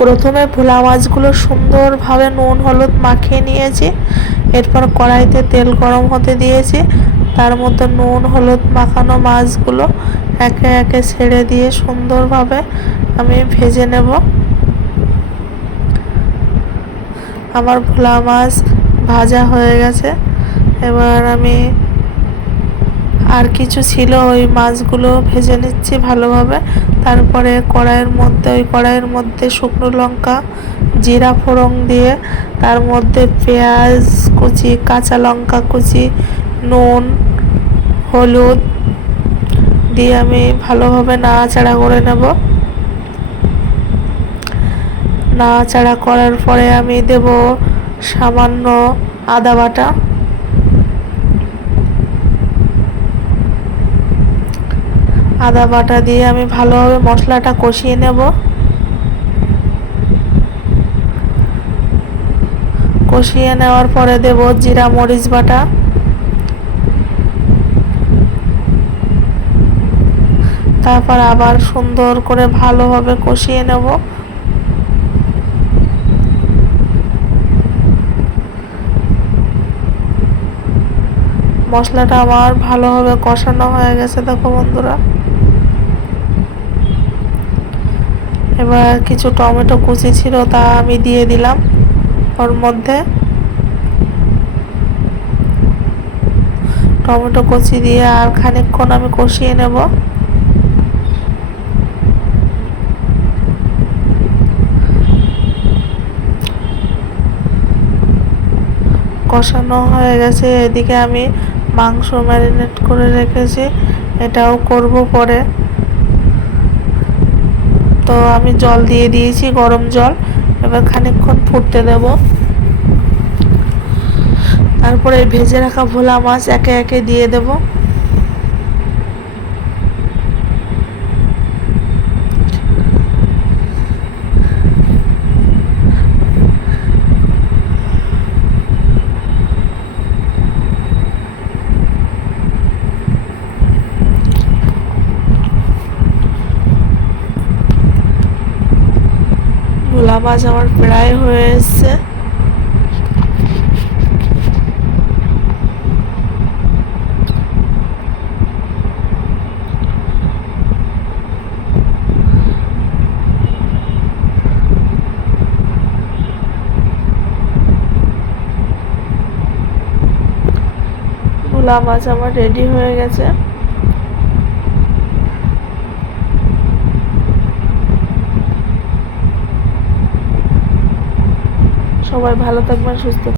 প্রথমে ভোলা মাছগুলো সুন্দরভাবে নুন হলুদ মাখিয়ে নিয়েছি। এরপর কড়াইতে তেল গরম হতে দিয়েছি। তার মধ্যে নুন হলুদ মাখানো মাছগুলো একে একে ছেড়ে দিয়ে সুন্দরভাবে আমি ভেজে নেব। আমার ভোলা মাছ ভাজা হয়ে গেছে। এবার আমি আর কিছু ছিল, ওই মাছগুলো ভেজে নিচ্ছি ভালোভাবে। তারপরে কড়াইয়ের মধ্যে শুকনো লঙ্কা জিরা ফোড়ন দিয়ে তার মধ্যে পেঁয়াজ কুচি কাঁচা লঙ্কা কুচি নুন হলুদ দিয়ে আমি ভালোভাবে নাড়াচাড়া করে নেব। নাড়াচাড়া করার পরে আমি দেব সামান্য আদা বাটা। আদা বাটা দিয়ে আমি ভালোভাবে মশলাটা কষিয়ে নেব। কষিয়ে নেওয়ার পরে দেব জিরা মরিচ বাটা। তারপর আবার সুন্দর করে ভালোভাবে কষিয়ে নেব। মশলাটা আমার ভালোভাবে কষানো হয়ে গেছে, দেখো বন্ধুরা। এবার কিছু টমেটো কুচি ছিল তা আমি দিয়ে দিলাম ওর মধ্যে। টমেটো কুচি দিয়ে আর খানিকক্ষণ আমি কষিয়ে নেব। কষানো হয়ে গেছে। এদিকে আমি মাংস ম্যারিনেট করে রেখেছি, এটাও করব পরে। তো আমি জল দিয়ে দিয়েছি, গরম জল। এবার খানিকক্ষণ ফুটতে দেব। তারপরে ভেজে রাখা ভোলা মাছ একে একে দিয়ে দেব। ভোলা মাছ আমার প্রায় হয়ে এসছে। ভোলা মাছ আমার রেডি হয়ে গেছে। সবাই ভালো থাকবেন, সুস্থ থাকবেন।